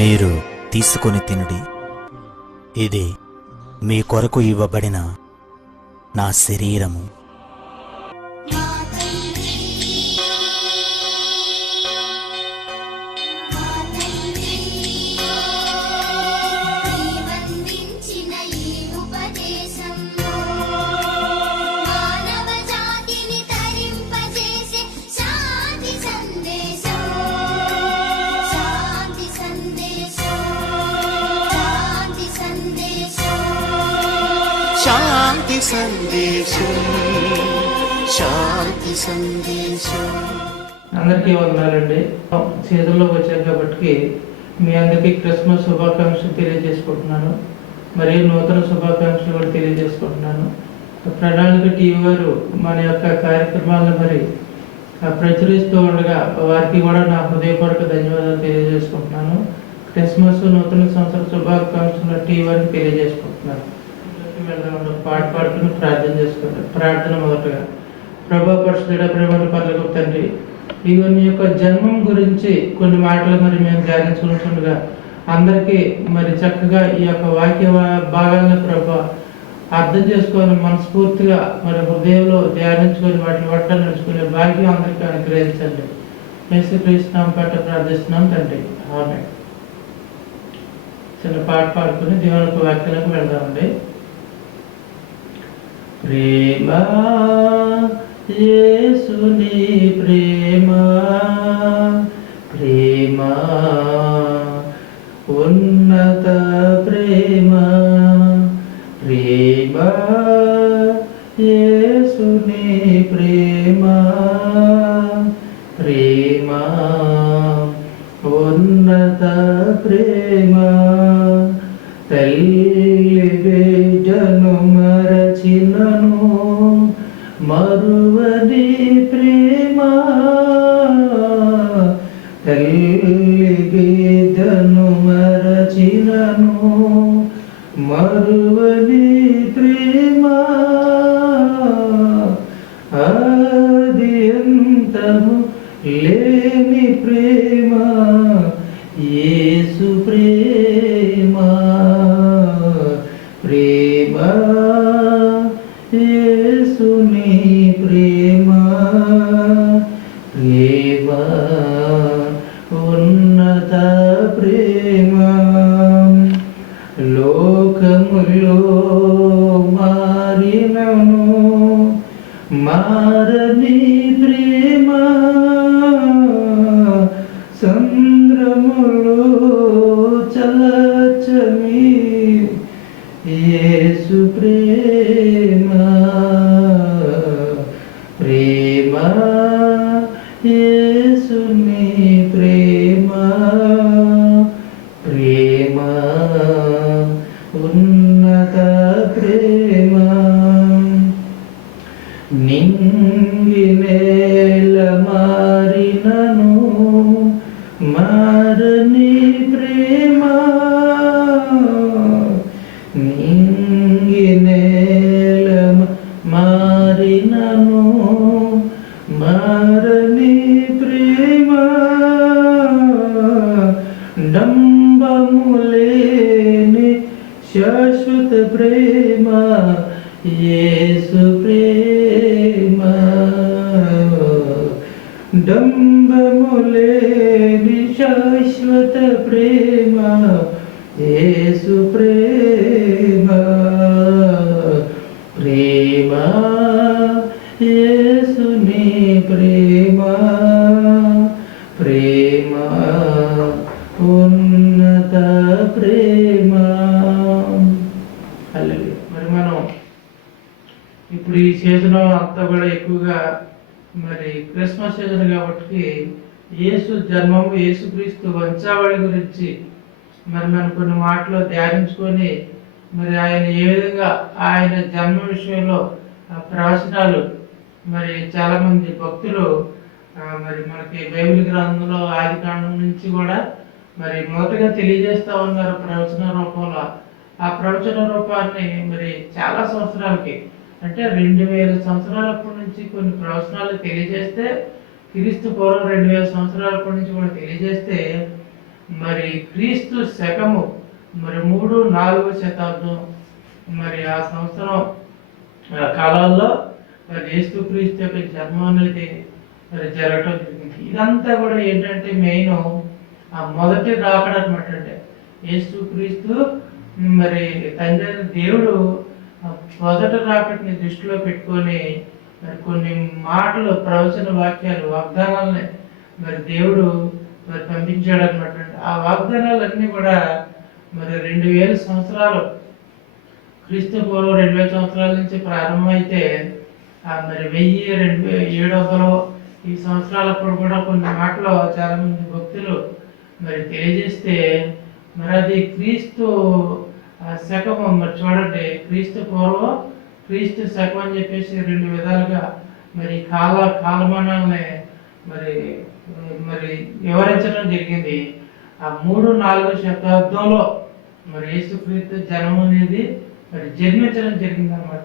మీరు తీసుకొని తినుడి. ఇది మీ కొరకు ఇవ్వబడిన నా శరీరము. శాంతి సందేశం శాంతి సందేశం. అందరికీ వందనాలండి. సీజన్లోకి వచ్చాం కాబట్టి మీ అందరికీ క్రిస్మస్ శుభాకాంక్షలు తెలియజేసుకుంటున్నాను. మరియు నూతన శుభాకాంక్షలు కూడా తెలియజేసుకుంటున్నాను. ప్రణాళిక టీవీ వారు మన యొక్క కార్యక్రమాలను మరి ఆ, ప్రచురిస్తూ ఉండగా వారికి కూడా నా హృదయపూర్వక ధన్యవాదాలు తెలియజేసుకుంటున్నాను. క్రిస్మస్ నూతన సంవత్సర శుభాకాంక్షలు టీవీ వారికి తెలియజేసుకుంటున్నాను. వెళ్దాం పాట పాడుకుని ప్రార్థన చేసుకుంటాం ప్రార్థన మొదటగా. ప్రభా పరిశుద్ధుడ ప్రేమల పర్లకు తండ్రి ఇగో నీ యొక్క జన్మం గురించి కొన్ని మాటలు మరి మేము ధ్యానించుకుంటుండగా అందరికీ మరి చక్కగా ఈ యొక్క వాక్య భాగాలను ప్రభా అర్థం చేసుకొని మనస్ఫూర్తిగా మరి హృదయంలో ధ్యానించుకొని వాటిని వట్ట నడుచుకునే భాగ్యం అందరికీ అనుగ్రహించండి. మేసి క్రీస్తున్నాం పట్ట ప్రార్థిస్తున్నాం తండ్రి. ఆమె చిన్న పాట పాడుకుని దేవునికి వాక్యాలకు వెళ్దామండి. ప్రేమ? యేసుని ప్రేమ? ప్రేమ? ప్రేమ ప్రేమ ప్రేమ ఉన్నత ప్రేమ హల్లెలూయా. మరి మనం ఇప్పుడు ఈ సీజన్ అంతా కూడా ఎక్కువగా మరి క్రిస్మస్ సీజన్ కాబట్టి యేసు జన్మము యేసుక్రీస్తు వంశావళి గురించి మరి మనం కొన్ని మాటలు ధ్యానించుకొని మరి ఆయన ఏ విధంగా ఆయన జన్మ విషయంలో ఆ ప్రవచనాలు మరి చాలామంది భక్తులు మరి మనకి బైబిల్ గ్రంథంలో ఆది కాండం నుంచి కూడా మరి మొదటగా తెలియజేస్తూ ఉన్నారు ప్రవచన రూపంలో. ఆ ప్రవచన రూపాన్ని మరి చాలా సంవత్సరాలకి అంటే రెండు వేల సంవత్సరాలప్పటి నుంచి కొన్ని ప్రవచనాలు తెలియజేస్తే క్రీస్తు పూర్వం రెండు వేల సంవత్సరాలప్పటి నుంచి కూడా తెలియజేస్తే మరి క్రీస్తు శకము మరి మూడు నాలుగు శతాబ్దం మరి ఆ సంవత్సరం ఆ కాలాల్లో మరి యేసు క్రీస్తు యొక్క జన్మం అనేది జరగటం జరిగింది. ఇదంతా కూడా ఏంటంటే మెయిన్ ఆ మొదటి రాకడ అనమాట అంటే యేసు క్రీస్తు మరి తండ్రి దేవుడు మొదట రాకటిని దృష్టిలో పెట్టుకొని మరి కొన్ని మాటలు ప్రవచన వాక్యాలు వాగ్దానాలని మరి దేవుడు మరి పంపించాడు అనమాట ఆ వాగ్దానాలన్నీ కూడా మరి రెండు వేల సంవత్సరాలు క్రీస్తు పూర్వం రెండు వేల సంవత్సరాల నుంచి ప్రారంభమైతే మరి వెయ్యి రెండు వే- ఏడు వందలు ఈ సంవత్సరాలప్పుడు కూడా కొన్ని మాటలు చాలా మంది భక్తులు మరి తెలియజేస్తే మరి అది క్రీస్తు శకము మరి చూడండి క్రీస్తు పూర్వం క్రీస్తు శకం అని చెప్పేసి రెండు విధాలుగా మరి కాల కాలమానాలని మరి మరి వివరించడం జరిగింది. ఆ మూడు నాలుగు శతాబ్దంలో మరి యేసుక్రీస్తు జనం అనేది మరి జన్మించడం జరిగింది అనమాట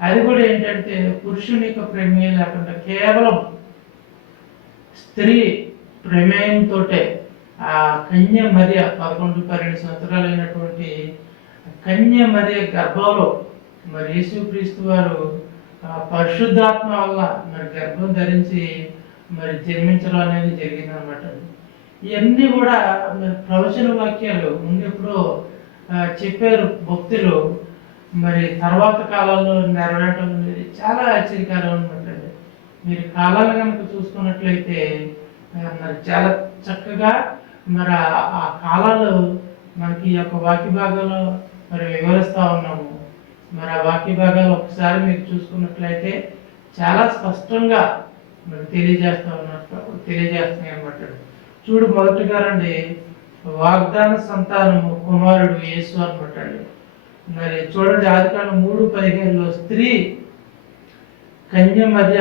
అది కూడా ఏంటంటే పురుషుని యొక్క ప్రేమే లేకుండా కేవలం స్త్రీ ప్రమేయంతో ఆ కన్య మరియ పదకొండు పన్నెండు సంవత్సరాలు అయినటువంటి కన్య మరియ గర్భంలో మరి యేసుక్రీస్తు వారు ఆ పరిశుద్ధాత్మ వల్ల మరి గర్భం ధరించి మరి జన్మించడం అనేది జరిగింది అనమాట ఇవన్నీ కూడా మరి ప్రవచన వాక్యాలు ముందు చెప్పారు భక్తులు. మరి తర్వాత కాలంలో నెరవేరటం అనేది చాలా ఆశ్చర్యకరం అనమాట మీరు కాలాలు కనుక చూసుకున్నట్లయితే మరి చాలా చక్కగా మరి ఆ- కాలాలు మనకి ఈ యొక్క వాక్య భాగాలు మరి వివరిస్తూ ఉన్నాము. మరి ఆ వాక్య భాగాలు ఒకసారి మీరు చూసుకున్నట్లయితే చాలా స్పష్టంగా మరి తెలియజేస్తా ఉన్నారు తెలియజేస్తున్నాయి అనమాట చూడు మొదటిగా రండి వాగ్దాన సంతానము కుమారుడు యేసు అనమాట మరి చూడండి ఆదికాండం మూడు పదిహేనులో స్త్రీ కన్య మధ్య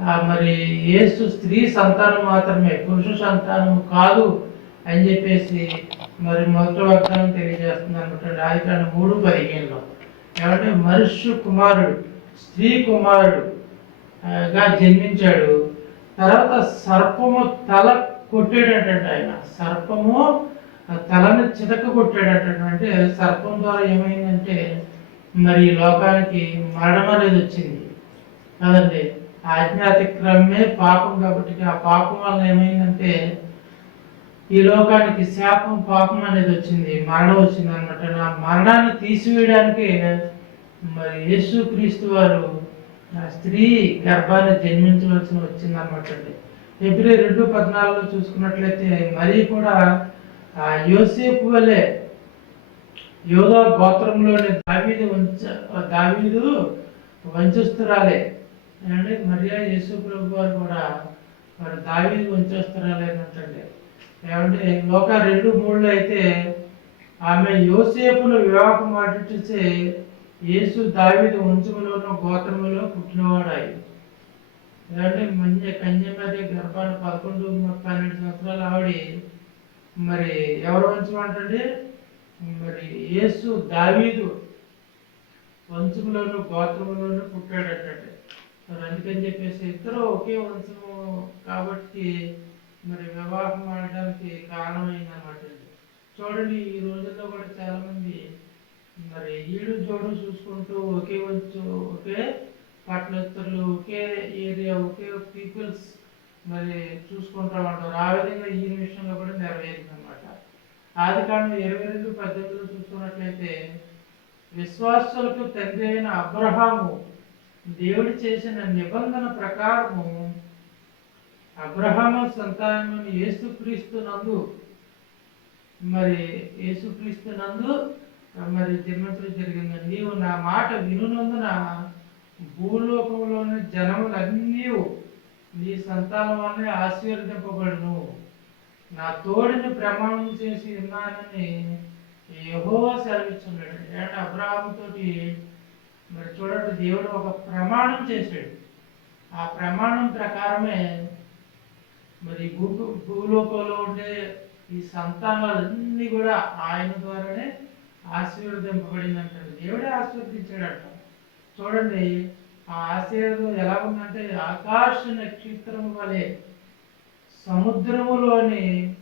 మరి యేసు స్త్రీ సంతానం మాత్రమే పురుష సంతానం కాదు అని చెప్పేసి మరి మొదటి వాగ్దానం తెలియజేస్తుంది అనమాట మూడు పదిహేనులో. ఏమంటే మనుష్య కుమారుడు స్త్రీ కుమారుడు గా జన్మించాడు. తర్వాత సర్పము తల కొట్టాడట ఆయన. సర్పము తలను తలని చితక కొట్టాడట అంటే సర్పం ద్వారా ఏమైందంటే మరి లోకానికి మరణం అనేది వచ్చింది. కదండి? ఆజ్ఞాతిక్రమే పాపం కాబట్టి ఆ పాపం వల్ల ఏమైందంటే ఈ లోకానికి శాపం పాపం అనేది వచ్చింది మరణం వచ్చింది అనమాట నా మరణాన్ని తీసివేయడానికి మరి యేసు క్రీస్తు వారు ఆ స్త్రీ గర్భాన్ని జన్మించవలసిన వచ్చింది అనమాట అండి. ఫిబ్రవరి రెండు పద్నాలుగులో చూసుకున్నట్లయితే మరి కూడా ఆ యోసేపు వలె యోధా గోత్రంలోని దావీదు వంచ దావీదు వంచస్తురాలే ఏమంటే మరియా యేసు ప్రభు వారు కూడా మరి దావీదు వంచస్తురాలే అన్నట్టండి ఏమంటే లోక రెండు మూడులో అయితే ఆమె యోసేపును వివాహం ఆడిచే యేసు దావీదు ఉన్న గోత్రములో పుట్టినవాడాయి. ఏమంటే మంచి కన్యమది గర్భాన్ని పదకొండు పన్నెండు సంవత్సరాలు ఆవిడ మరి ఎవరు వంశం అంటే మరి యేసు దావీదు వంశములోను గోత్రములోను పుట్టాడటండి. మరి అందుకని చెప్పేసి ఇద్దరు ఒకే వంశము కాబట్టి మరి వివాహం ఆడడానికి కారణమైంది అనమాట చూడండి ఈ రోజుల్లో కూడా చాలా మంది మరి ఈడు జోడు చూసుకుంటూ ఒకే వంచు ఒకే పట్టణస్తులు ఒకే ఏరియా ఒకే పీపుల్స్ మరి చూసుకుంటా ఉంటారు. ఆ విధంగా ఈ విషయంలో కూడా నెరవేరింది అనమాట ఆది కాలం ఇరవై రెండు పద్ధతిలో చూసుకున్నట్లయితే విశ్వాసులకు తండ్రి అయిన అబ్రహాము దేవుడు చేసిన నిబంధన ప్రకారము అబ్రహాము సంతానమైన యేసుక్రీస్తు నందు మరి యేసుక్రీస్తు నందు మరి జన్మించడం జరిగిందండి నీవు నా మాట వినునందున భూలోకంలోని జనములన్నీ నీ సంతానం వల్లే ఆశీర్వదింపబడును. నా తోడిని ప్రమాణం చేసి ఉన్నానని యెహోవా సెలవిస్తున్నాడు అంటే అబ్రాహం మరి చూడండి దేవుడు ఒక ప్రమాణం చేశాడు. ఆ ప్రమాణం ప్రకారమే మరి భూ భూలోకంలో ఉండే ఈ సంతానాలన్నీ కూడా ఆయన ద్వారానే ఆశీర్వదింపబడిందంటాడు. దేవుడే ఆశీర్వదించాడట. చూడండి ఆ ఆశీర్వాదం ఎలా ఉందంటే ఆకాశ నక్షత్రం వలె సముద్రములోని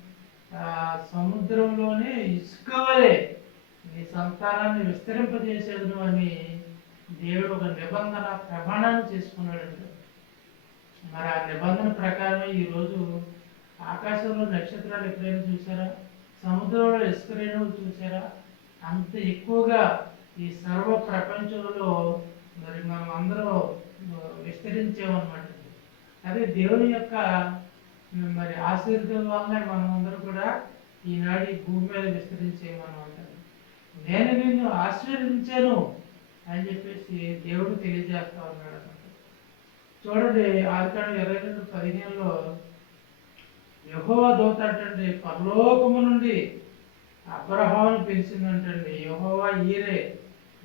ఆ సముద్రంలోనే ఇసుక వలె నీ సంతానాన్ని విస్తరింపజేసేదను అని దేవుడు ఒక నిబంధన ప్రమాణాన్ని చేసుకున్నాడు మరి ఆ నిబంధన ప్రకారమే ఈరోజు ఆకాశంలో నక్షత్రాలు ఎప్పుడైనా చూసారా? సముద్రంలో ఇసుక చూసారా? అంత ఎక్కువగా ఈ సర్వ ప్రపంచంలో మరి మనం అందరూ విస్తరించామన్నమాట. అదే దేవుని యొక్క మరి ఆశీర్వాదం వల్లనే మనం అందరూ కూడా ఈనాడు భూమి మీద విస్తరించేమన్నమాట. నేను నిన్ను ఆశీర్వదించాను. అని చెప్పేసి దేవుడు తెలియజేస్తా ఉన్నాడు అన్నమాట. చూడండి ఆదికాండ ఇరవై రెండు పదిహేనులో యహోవ దూత అంటండి పరలోకము నుండి అబ్రహాను పిలిచిందంటండి యహోవా ఈరే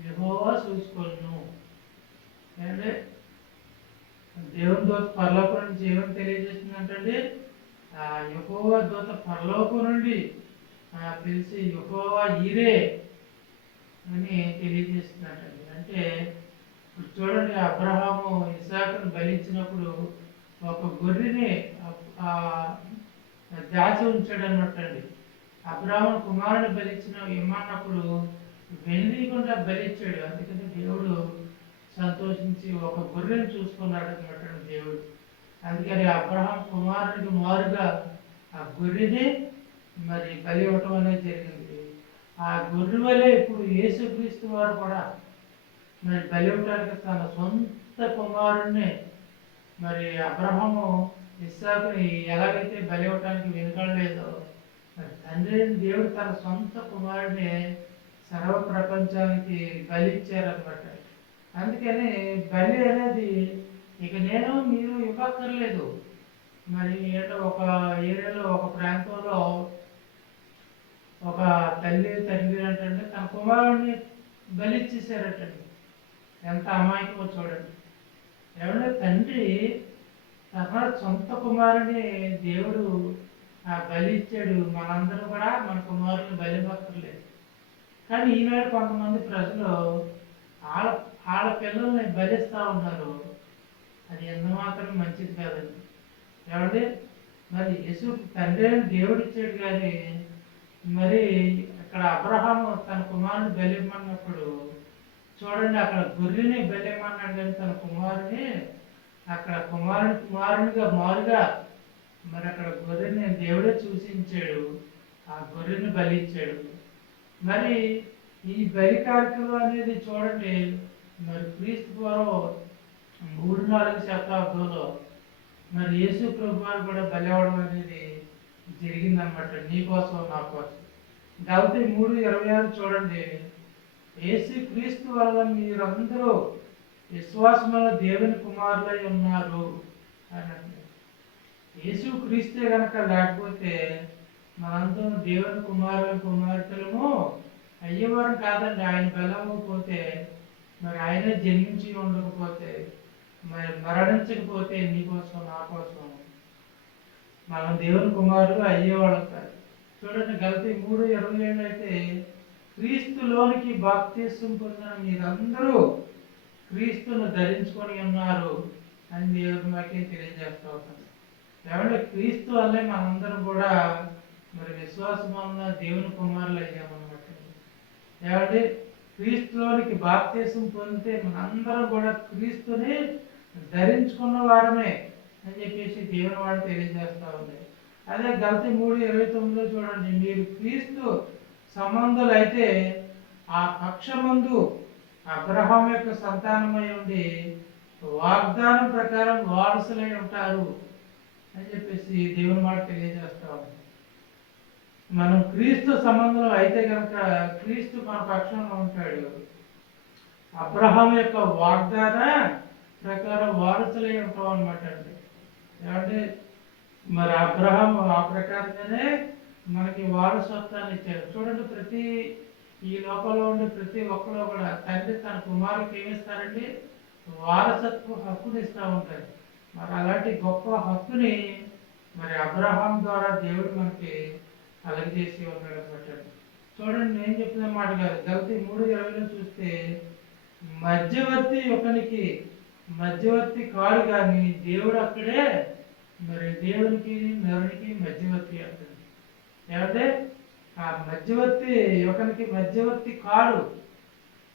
యహోవా చూసుకోను. అంటే దేవుని దూత పరలోకం నుంచి ఏమని తెలియజేస్తుందంటండి ఆ యహోవా దూత పరలోకం నుండి ఆ, పిలిచి యహోవా ఈరే అని తెలియజేస్తున్నట్టండి అంటే ఇప్పుడు చూడండి అబ్రహాము ఇసాకును బలించినప్పుడు ఒక గొర్రెని దాచి ఉంచాడు అన్నట్టండి అబ్రహాము కుమారుని బలించిన ఇమ్మన్నప్పుడు వెళ్ళీకుండా బలిచ్చాడు. అందుకని దేవుడు సంతోషించి ఒక గొర్రెని చూసుకున్నాడు అన్నమాట దేవుడు. అందుకని అబ్రహాం కుమారుడికి మారుగా ఆ గొర్రెని మరి బలి ఇవ్వటం అనేది జరిగింది. ఆ గొర్రె వలె ఇప్పుడు యేసుక్రీస్తు వారు కూడా మరి బలి ఇవ్వడానికి తన సొంత కుమారుణ్ణి. మరి అబ్రహము ఇస్సాకుని ఎలాగైతే బలి ఇవ్వటానికి వెనుకడలేదో మరి తండ్రిని దేవుడు తన సొంత కుమారుడిని సర్వ ప్రపంచానికి బలి ఇచ్చారనమాట అందుకని బలి అనేది ఇక నేను మీరు ఇవ్వక్కర్లేదు. మరి ఏంటో ఒక ఏరియాలో ఒక ప్రాంతంలో ఒక తల్లి తండ్రి అంటే తన కుమారుడిని బలిచ్చేసారటండి ఎంత అమాయకమో చూడండి. ఎవరైనా తండ్రి తన సొంత కుమారుని దేవుడు ఆ బలి ఇచ్చాడు. మనందరూ కూడా మన కుమారుని బలి భక్తులేదు కానీ ఈనాడు కొంతమంది ప్రజలు వాళ్ళ వాళ్ళ పిల్లల్ని బలిస్తూ ఉన్నారు. అది ఎంత మాత్రం మంచిది కాదండి. ఎవరి మరి యేసు తండ్రి అయిన దేవుడు ఇచ్చాడు కానీ మరి అక్కడ అబ్రహాము తన కుమారుని బలిమ్మన్నప్పుడు చూడండి అక్కడ గొర్రెని బలిమ్మన్నాడు కానీ తన కుమారుని అక్కడ కుమారుని కుమారునిగా మారుగా మరి అక్కడ గొర్రెని దేవుడే సూచించాడు ఆ గొర్రెని బలిచ్చాడు. మరి ఈ బలి కార్యక్రమం అనేది చూడండి మరి క్రీస్తు పూర్వం మూడు నాలుగు శతాబ్దంలో మరి యేసు ప్రభువారు కూడా బలి అవ్వడం అనేది జరిగిందనమాట నీ కోసం నా కోసం కాబట్టి మూడు ఇరవై ఆరు చూడండి యేసు క్రీస్తు వల్ల మీరందరూ విశ్వాసముల దేవుని కుమారులై ఉన్నారు అని యేసు క్రీస్తే కనుక లేకపోతే మనందరం దేవుని కుమారుల కుమార్తెలము అయ్యేవారు కాదండి ఆయన బలవకపోతే మరి ఆయనే జన్మించి ఉండకపోతే మరి మరణించకపోతే నీకోసం నా కోసం. మనం దేవుని కుమారులు అయ్యేవాళ్ళం కాదు. చూడండి గలతి మూడు ఇరవై ఏళ్ళు అయితే క్రీస్తులోనికి బాప్తీసం పొందిన మీరందరూ క్రీస్తును ధరించుకొని ఉన్నారు అని దేవుడు వాక్యం తెలియజేస్తూ ఉంటుంది ఏమంటే క్రీస్తు వల్లే మనందరం కూడా మరి విశ్వాసం వలన దేవుని కుమారులు అయ్యామన్నమాట. ఏమంటే క్రీస్తులోనికి బాప్తీసం పొందితే మనందరం కూడా క్రీస్తుని ధరించుకున్న వారమే అని చెప్పేసి దేవుని వాడు తెలియజేస్తా ఉంది అదే గత మూడు ఇరవై తొమ్మిదిలో చూడండి మీరు క్రీస్తు సంబంధులు అయితే ఆ పక్షమందు అబ్రహాం యొక్క సంతానమై ఉండి వాగ్దానం ప్రకారం వారసులై ఉంటారు అని చెప్పేసి దేవుని మాట తెలియజేస్తా మనం క్రీస్తు సంబంధం అయితే కనుక క్రీస్తు మన పక్షంలో ఉంటాడు. అబ్రహాం యొక్క వాగ్దాన ప్రకారం వారసులై ఉంటాం అనమాట అండి. అంటే మరి అబ్రహాం ఆ ప్రకారంగానే మనకి వారసత్వాన్ని ఇచ్చాడు చూడండి ప్రతి ఈ లోపంలో ఉండే ప్రతి ఒక్కరు కూడా తండ్రి తన కుమారుకి ఏమిస్తారండి వారసత్వ హక్కుని ఇస్తూ ఉంటారు. మరి అలాంటి గొప్ప హక్కుని మరి అబ్రహాం ద్వారా దేవుడు మనకి కలగజేసి ఉన్నాడు అనమాట చూడండి నేను చెప్పిన మాట కాదు. గలతి మూడు ఇరవైలో చూస్తే మధ్యవర్తి ఒకనికి మధ్యవర్తి కాడు కానీ దేవుడు అక్కడే మరి దేవునికి నరునికి మధ్యవర్తి అంటాడు ఏమంటే ఆ మధ్యవర్తి యువకునికి మధ్యవర్తి కాడు.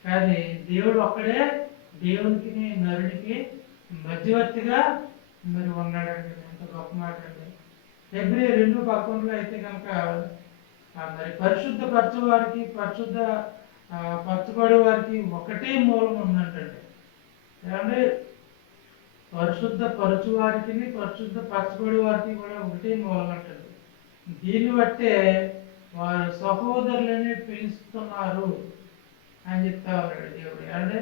కానీ దేవుడు ఒక్కడే దేవునికి నరుడికి మధ్యవర్తిగా మరి ఉన్నాడండి. ఎంత గొప్ప మాట అండి. ఎబ్రి రెండు పక్కనలో అయితే కనుక మరి పరిశుద్ధ పరచు వారికి పరిశుద్ధ ఆ, వారికి ఒకటే మూలం ఉందంటండి. ఏమంటే పరిశుద్ధ పరచు వారికి పరిశుద్ధ పరచబడి వారికి కూడా ఒకటే మూలం అంటే దీన్ని బట్టే వారు సహోదరులని పిలుస్తున్నారు అని చెప్తా ఉన్నాడు దేవుడు. అంటే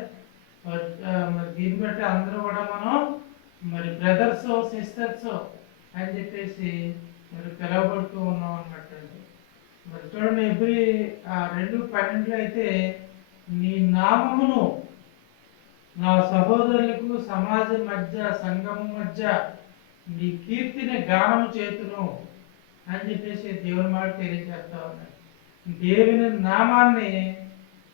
మరి, దీన్ని బట్టి అందరూ కూడా మనం మరి బ్రదర్స్ సిస్టర్స్ అని చెప్పేసి మరి పిలవబడుతూ ఉన్నాం అన్నట్టు. మరి చూడండి ఎవ్రీ ఆ రెండు పన్నెండులో అయితే నీ నామమును నా సహోదరులకు సమాజం మధ్య సంఘము మధ్య నీ కీర్తిని గానం చేతును. అని చెప్పేసి దేవుని మాట తెలియజేస్తా ఉన్నాడు. దేవుని నామాన్ని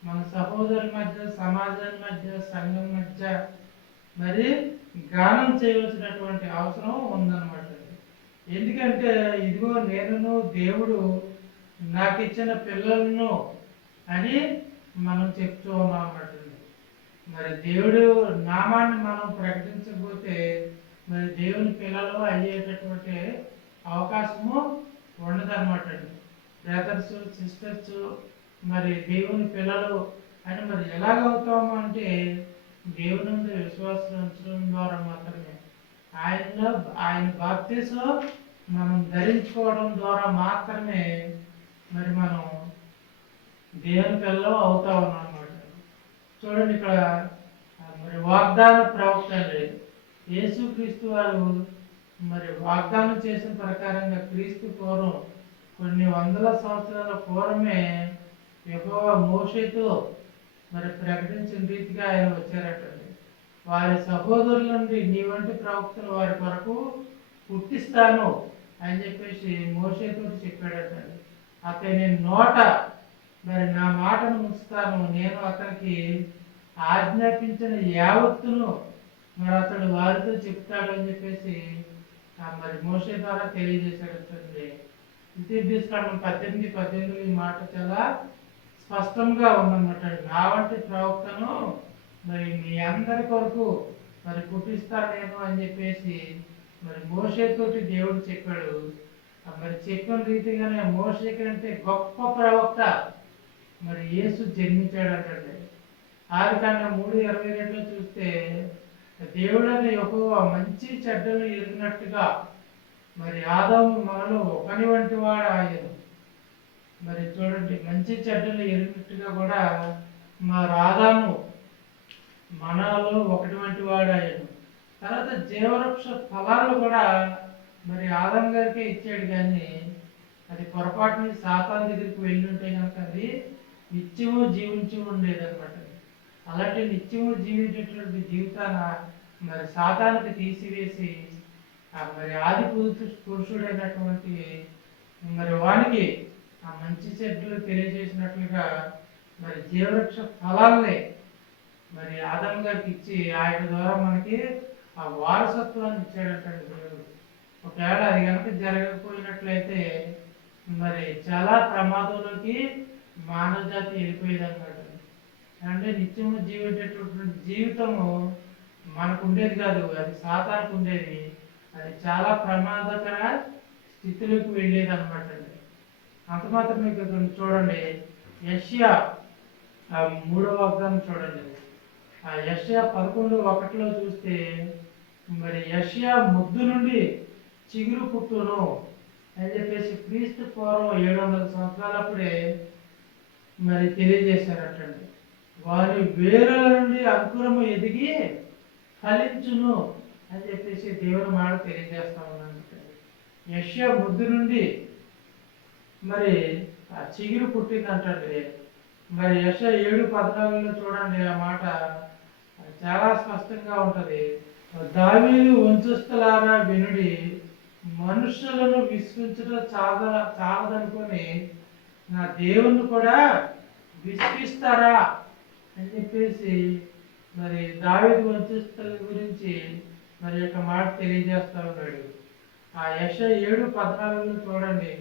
మన సహోదరుల మధ్య సమాజం మధ్య సంఘం మధ్య మరి గానం చేయవలసినటువంటి అవసరం ఉందన్నమాట. ఎందుకంటే ఇదిగో నేను దేవుడు నాకు ఇచ్చిన పిల్లలను అని మనం చెప్తూ ఉన్నాం అన్నమాట మరి దేవుడు నామాన్ని మనం ప్రకటించకపోతే మరి దేవుని పిల్లలు అయ్యేటటువంటి అవకాశము ఉండదన్నమాట అండి. బ్రదర్స్ సిస్టర్స్ మరి దేవుని పిల్లలు అని మరి ఎలాగవుతాము అంటే దేవుని మీద విశ్వాసం ఉంచడం ద్వారా మాత్రమే. ఆయనలో ఆయన బాప్తీసం మనం ధరించుకోవడం ద్వారా మాత్రమే మరి మనం దేవుని పిల్లలు అవుతా ఉన్నాం అనమాట చూడండి ఇక్కడ మరి వాగ్దాన ప్రవక్త అండి. యేసుక్రీస్తు వారు మరి వాగ్దానం చేసిన ప్రకారంగా క్రీస్తు పూర్వం కొన్ని వందల సంవత్సరాల పూర్వమే యెహోవా మోషతో మరి ప్రకటించిన రీతిగా ఆయన వచ్చారటండి వారి సహోదరుల నుండి నీ వంటి ప్రవక్తలు వారి కొరకు పుట్టిస్తాను అని చెప్పేసి మోషతో చెప్పాడటండి అతని నోట మరి నా మాటను ఉంచుతాను. నేను అతనికి ఆజ్ఞాపించిన యావత్తును మరి అతడు వారితో చెప్తాడని చెప్పేసి మరి మోషే ద్వారా తెలియజేశాడు విద్యాభ్యాసం పద్దెనిమిది పద్దెనిమిది మాట చాలా స్పష్టంగా ఉందన్నమాట. నా వంటి ప్రవక్తను మరి మీ అందరి కొరకు మరి పుట్టిస్తానేమో అని చెప్పేసి మరి మోసేతోటి దేవుడు చెప్పాడు. ఆ మరి చెప్పిన రీతిగానే మోసే కంటే గొప్ప ప్రవక్త మరి యేసు ఆ కన్నా మూడు ఇరవై రెండులో చూస్తే దేవుడని ఒక మంచి చెడ్డలు ఎరిగినట్టుగా మరి ఆదాము మనలో ఒకని వంటి వాడు ఆయన. మరి చూడండి మంచి చెడ్డలు ఎరిగినట్టుగా కూడా మా రాధాను మనలో ఒకటి వంటి వాడు ఆయన. తర్వాత జీవవృక్ష ఫలాలు కూడా మరి ఆదాం గారికే ఇచ్చాడు కానీ అది పొరపాటుని సాతాన్ దగ్గరికి వెళ్ళి ఉంటే కనుక అది నిత్యము జీవించి ఉండేదన్నమాట. అలాంటి నిత్యము జీవించేటువంటి జీవితాన మరి సాతానికి తీసివేసి ఆ మరి ఆది పురుషుడైనటువంటి మరి వానికి ఆ మంచి చెడ్డలు తెలియజేసినట్లుగా మరి జీవవృక్ష ఫలాల్ని మరి ఆదం గారికి ఇచ్చి ఆయన ద్వారా మనకి ఆ వారసత్వాన్ని ఇచ్చాడంటాడు దేవుడు ఒకవేళ అది కనుక జరగకపోయినట్లయితే మరి చాలా ప్రమాదంలోకి మానవ జాతి వెళ్ళిపోయేది అనమాట అంటే నిత్యము జీవించేటటువంటి జీవితము మనకు ఉండేది కాదు అది సాతానికి ఉండేది అది చాలా ప్రమాదకర స్థితిలోకి వెళ్ళేది అనమాట అండి అంత మాత్రమే కాదు చూడండి. యష్యా ఆ మూడవ వాగ్దానం చూడండి. ఆ యష్యా పదకొండు ఒకటిలో చూస్తే మరి యష్యా ముద్దు నుండి చిగురు పుట్టును అని చెప్పేసి క్రీస్తు పూర్వం ఏడు వందల సంవత్సరాలప్పుడే మరి తెలియజేశారటండి. వారి వేరుల నుండి అంకురము ఎదిగి ఫలించును అని చెప్పేసి దేవుని మాట తెలియజేస్తా ఉన్నాను. యశ ముద్దు నుండి మరి ఆ చిగురు పుట్టిందంటండి. మరి యశ ఏడు పద్నాలుగులో చూడండి ఆ మాట చాలా స్పష్టంగా ఉంటుంది. దావీలు వంచస్తులారా వినుడి మనుషులను విసిగించడం చాలా చాలదనుకొని నా దేవుణ్ణి కూడా విసిగిస్తారా అని చెప్పేసి మరి దావీదు వంచస్తుల గురించి మరి యొక్క మాట తెలియజేస్తా ఉన్నాడు. ఆ యశ ఏడు పద్నాలుగులో చూడండి.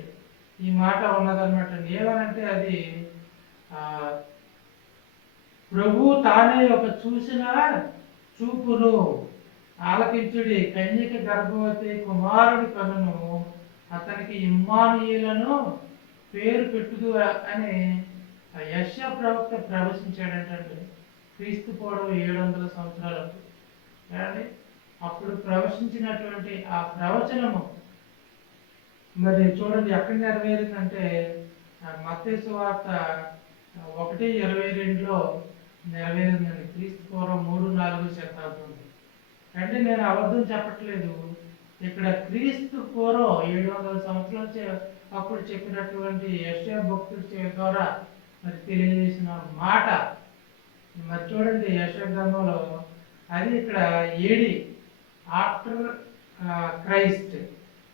ఈ మాట ఉన్నదన్నమాట. ఏమనంటే అది ఆ, ప్రభు తానే ఒక చూసిన చూపును ఆలకించుడి. కన్యక గర్భవతి కుమారుడి కనును అతనికి ఇమ్మానియులను పేరు పెట్టుదు అని యశ ప్రవక్త ప్రవచించాడంటండి క్రీస్తు పూర్వం ఏడు వందల సంవత్సరాలకు కానీ అప్పుడు ప్రవచించినటువంటి ఆ ప్రవచనము మరి చూడండి ఎక్కడ నెరవేరిందంటే మత్స్సు వార్త ఒకటి ఇరవై రెండులో నెరవేరిందండి. క్రీస్తు పూర్వం మూడు నాలుగు శతాబ్దం అంటే నేను అబద్ధం చెప్పట్లేదు. ఇక్కడ క్రీస్తు పూర్వం ఏడు వందల సంవత్సరాల చే- అప్పుడు చెప్పినటువంటి యశ్యా భక్తుల ద్వారా మరి తెలియజేసిన మాట. మరి చూడండి యశోగ్రంథంలో అది ఇక్కడ ఏడి ఆఫ్టర్ క్రైస్ట్.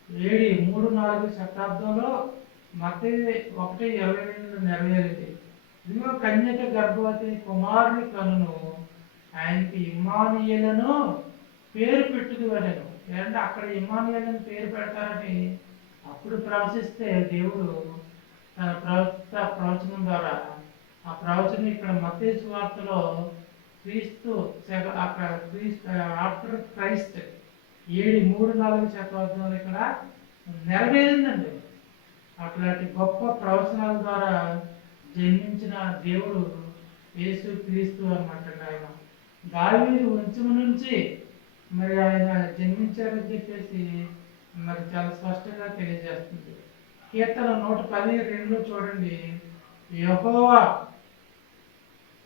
ఏడి మూడు నాలుగు శతాబ్దంలో మత ఒకటి ఇరవై రెండు నెరవేరింది. ఇదిగో కన్యక గర్భవతి కుమారుని కనును ఆయనకి ఇమానియలను పేరు పెట్టుదు అనను ఏంటంటే అక్కడ ఇమానియలను పేరు పెడతారని అప్పుడు ప్రవశిస్తే దేవుడు తన ప్రవక్త ప్రవచనం ద్వారా ఆ ప్రవచనం ఇక్కడ మతే వార్తలో క్రీస్తు అక్కడ క్రీస్తు ఆఫ్టర్ క్రైస్ట్ ఏడు మూడు నాలుగు శతాబ్దంలో ఇక్కడ నెరవేరిందండి. అట్లాంటి గొప్ప ప్రవచనాల ద్వారా జన్మించిన దేవుడు యేసు క్రీస్తు అన్నమాట ఆయన. దావీదు వంశము నుంచి మరి ఆయన జన్మించారని చెప్పేసి మరి చాలా స్పష్టంగా తెలియజేస్తుంది. కీర్తన నూట పది రెండు చూడండి. యహోవా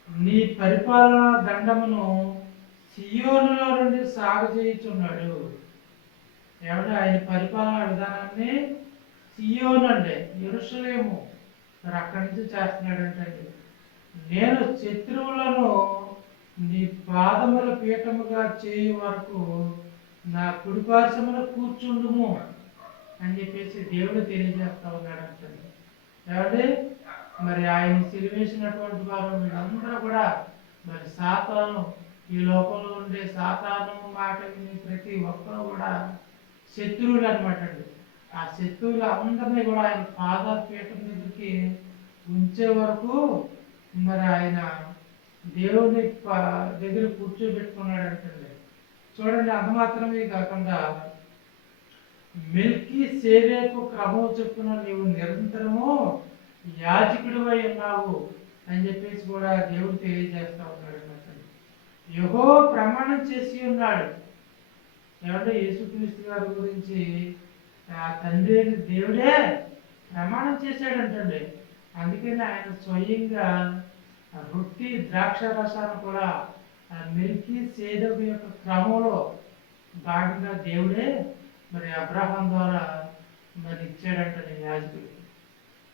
నీ పరిపాలన దండమును సియోనులో నుండి సాగు చేయుచున్నాడు. ఏమంటే ఆయన పరిపాలన విధానాన్ని సియోన్ అండి ఎరుసలేము మరి అక్కడి నుంచి చేస్తున్నాడంటే నేను శత్రువులను నీ పాదముల పీఠముగా చేయు వరకు నా కుడిపార్శ్వమున కూర్చుండుము అని చెప్పేసి దేవుడు తెలియజేస్తా ఉన్నాడు ఏమంటే మరి ఆయన సిలివేసినటువంటి వారు మీరందరూ కూడా మరి సాతాను ఈ లోకంలో ఉండే సాతాను మాట విని ప్రతి ఒక్కరు కూడా శత్రువులు అనమాట అండి. ఆ శత్రువులు అందరినీ కూడా ఆయన పాదపీఠం దగ్గరికి ఉంచే వరకు మరి ఆయన దేవుని దగ్గర కూర్చోబెట్టుకున్నాడు అంటండి చూడండి అంత మాత్రమే కాకుండా మిల్కీ సేవేకు క్రమం చెప్పున నీవు నిరంతరము యాజకుడు అయి ఉన్నావు అని చెప్పేసి కూడా దేవుడు తెలియజేస్తా ఉన్నాడు అన్నమాట. యహో ప్రమాణం చేసి ఉన్నాడు. ఏమంటే యేసుక్రీస్తు గారి గురించి ఆ తండ్రి అయిన దేవుడే ప్రమాణం చేశాడంటండి. అందుకని ఆయన స్వయంగా ఆ రొట్టి ద్రాక్ష రసాన్ని కూడా ఆ మిల్కీ సేదం యొక్క క్రమంలో భాగంగా దేవుడే మరి అబ్రహం ద్వారా మరి ఇచ్చాడంటండి యాజకుడికి.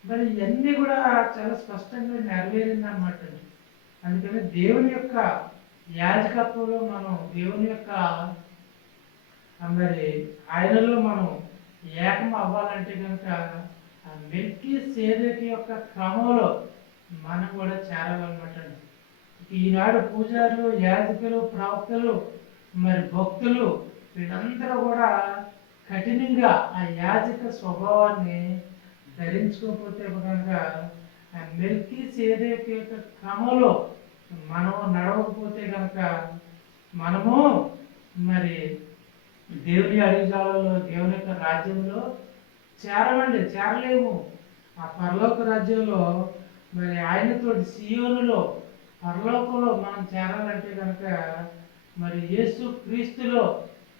మరి ఇవన్నీ కూడా చాలా స్పష్టంగా నెరవేరింది అనమాట అందుకని దేవుని యొక్క యాజకత్వంలో మనం దేవుని యొక్క మరి ఆయనలో మనం ఏకం అవ్వాలంటే కనుక ఆ మెల్కి సేదకి యొక్క క్రమంలో మనం కూడా చేరాలన్నమాట ఈనాడు పూజారులు యాజకులు ప్రవక్తలు మరి భక్తులు వీళ్ళందరూ కూడా కఠినంగా ఆ యాజక స్వభావాన్ని ధరించుకోకపోతే కనుక ఆ మెల్కి సేదకి యొక్క క్రమంలో మనం నడవకపోతే కనుక మనము మరి దేవుని అడిగాలలో దేవుని యొక్క రాజ్యంలో చేరమండి చేరలేము. ఆ పరలోక రాజ్యంలో మరి ఆయనతో సియోనులో పరలోకంలో మనం చేరాలంటే కనుక మరి యేసు క్రీస్తులో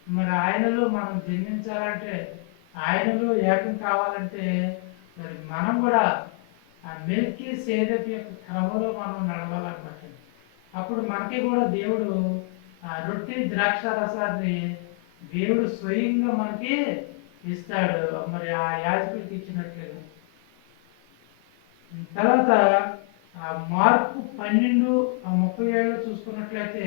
మరి ఆయనలో మనం జన్మించాలంటే ఆయనలో ఏకం కావాలంటే మరి మనం కూడా ఆ మెల్కి సేదకి యొక్క క్రమంలో మనం నడవాలన్నమాట అప్పుడు మనకి కూడా దేవుడు ఆ రొట్టె ద్రాక్ష రసాన్ని దేవుడు స్వయంగా మనకి ఇస్తాడు. మరి ఆ యాజకుడికి ఇచ్చినట్లుగా తర్వాత ఆ మార్పు పన్నెండు ఆ ముప్పై ఏళ్ళు చూసుకున్నట్లయితే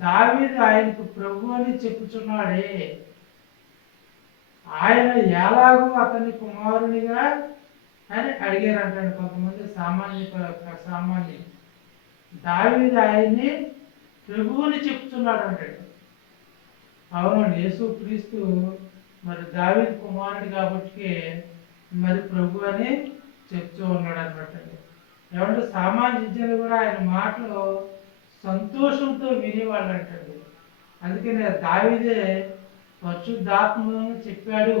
దావీదు ఆయనకు ప్రభు అని చెప్పుచున్నాడే. ఆయన ఎలాగూ అతని కుమారునిగా అని అడిగారంటాడు కొంతమంది సామాన్య సామాన్య. సామాన్యులు ఆయన్ని ప్రభువుని చెప్తున్నాడు అంటాడు అవును యేసు క్రీస్తు మరి దావీదు కుమారుడు కాబట్టి మరి ప్రభు అని చెప్తూ ఉన్నాడు అనమాట ఎవరు సామాన్య కూడా ఆయన మాటలు సంతోషంతో వినేవాళ్ళు అంటండి అందుకనే దావిదే పరిశుద్ధాత్మను చెప్పాడు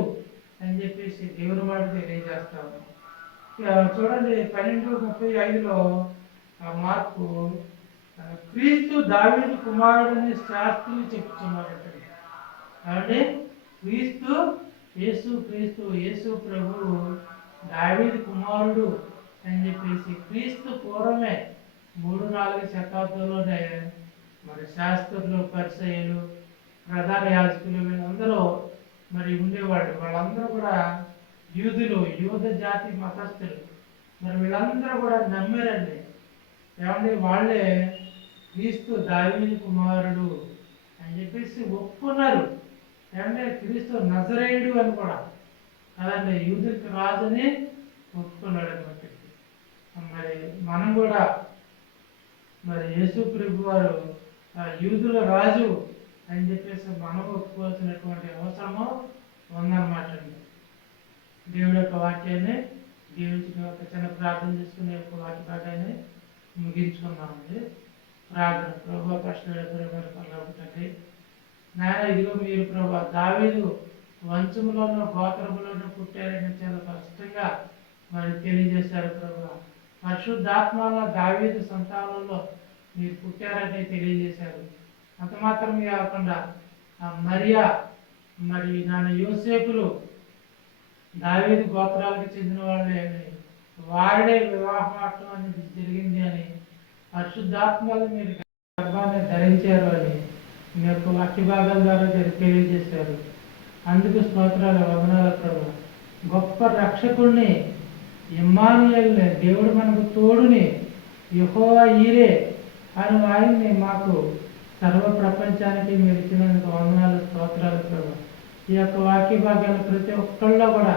అని చెప్పేసి దేవుని మాట తెలియజేస్తాము. చూడండి పన్నెండు ముప్పై ఐదులో ఆ మార్పు క్రీస్తు దావిడి కుమారుడని శాస్త్రులు చెప్తున్నారు కాబట్టి క్రీస్తు యేసు క్రీస్తు యేసు ప్రభువు దావిడి కుమారుడు అని చెప్పేసి క్రీస్తు పూర్వమే మూడు నాలుగు శతాబ్దంలోనే మరి శాస్త్రులు పరిచయలు ప్రధాన యాజకులు వీళ్ళందరూ మరి ఉండేవాళ్ళు. వాళ్ళందరూ కూడా యూదులు యూద జాతి మతస్థులు. మరి వీళ్ళందరూ కూడా నమ్మారండి. ఏమండి? వాళ్ళే క్రీస్తు దావిని కుమారుడు అని చెప్పేసి ఒప్పుకున్నారు. ఏమంటే క్రీస్తు నజరేయుడు అని కూడా. కదండి? యూదుకి రాజుని ఒప్పుకున్నాడు అనమాట మరి మనం కూడా మరి యేసు ప్రభు వారు ఆ యూదుల రాజు అని చెప్పేసి మనం ఒప్పుకోవాల్సినటువంటి అవసరము ఉందన్నమాట అండి దేవుడి యొక్క వాక్యాన్ని దేవుడికి ఒక చిన్న ప్రార్థన చేసుకునే యొక్క వాక్య పాఠాన్ని ముగించుకున్నామండి ప్రార్థన. ప్రభు కష్టపడి నాయన ఇదిగో మీరు ప్రభు దావీదు వంశములోనూ గోత్రములోనూ పుట్టారని చాలా స్పష్టంగా మరి తెలియజేశారు ప్రభు. పరిశుద్ధాత్మలో దావీదు సంతానంలో మీరు పుట్టారని తెలియజేశారు. అంత మాత్రమే కాకుండా ఆ మరియా మరి నాన్న యోసేపులు దావేది గోత్రాలకు చెందిన వాళ్ళే అని వారిడే వివాహం అనేది జరిగింది అని పరిశుద్ధాత్మలు మీరు గర్భాన్ని ధరించారు అని మీ యొక్క వాక్య భాగాల ద్వారా మీరు తెలియజేశారు. అందుకు స్తోత్రాలు వదనాల ప్రభు. గొప్ప రక్షకుడిని ఇమ్మానుయల్ని దేవుడు మనకు తోడుని యహోవా ఈరే అని ఆయన్ని మాకు సర్వ ప్రపంచానికి మీరు ఇచ్చినందుకు వందనాలు స్తోత్రాలు ప్రభు. ఈ యొక్క వాక్య భాగాలు ప్రతి ఒక్కళ్ళలో కూడా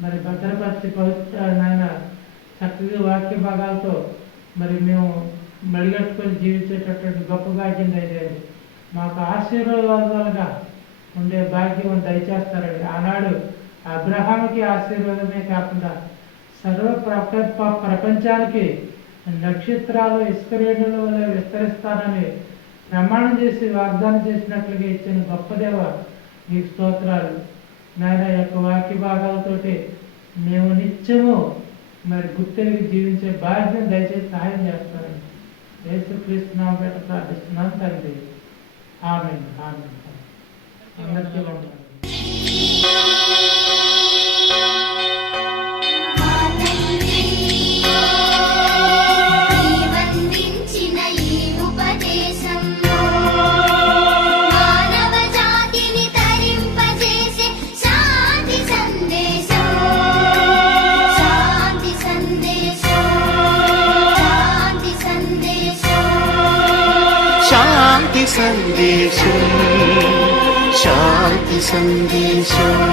మరి భద్రపరిచి పవిత్ర నాయన చక్కగా వాక్య భాగాలతో మరి మేము మడిగట్టుకొని జీవించేటటువంటి గొప్ప భాగ్యం దయచేయండి. మాకు ఆశీర్వాదాలుగా ఉండే భాగ్యం దయచేస్తారండి. ఆనాడు అబ్రహాంకి ఆశీర్వాదమే కాకుండా సర్వ ప్రపంచానికి నక్షత్రాలు ఇసుకరేణుల వల్ల విస్తరిస్తానని ప్రమాణం చేసి వాగ్దానం చేసినట్లుగా ఇచ్చిన గొప్పదేవ ఈ స్తోత్రాలు. నాయన యొక్క వాక్య భాగాలతోటి మేము నిత్యము మరి గుర్తెరిగి జీవించే బాధ్యత దయచేసి సహాయం చేస్తారండి యేసు క్రీస్తు నామపేట ప్రార్థిస్తున్నాను తండ్రి. ఆమె ఆమె అందరికీ సందేశం శాంతి సందేశం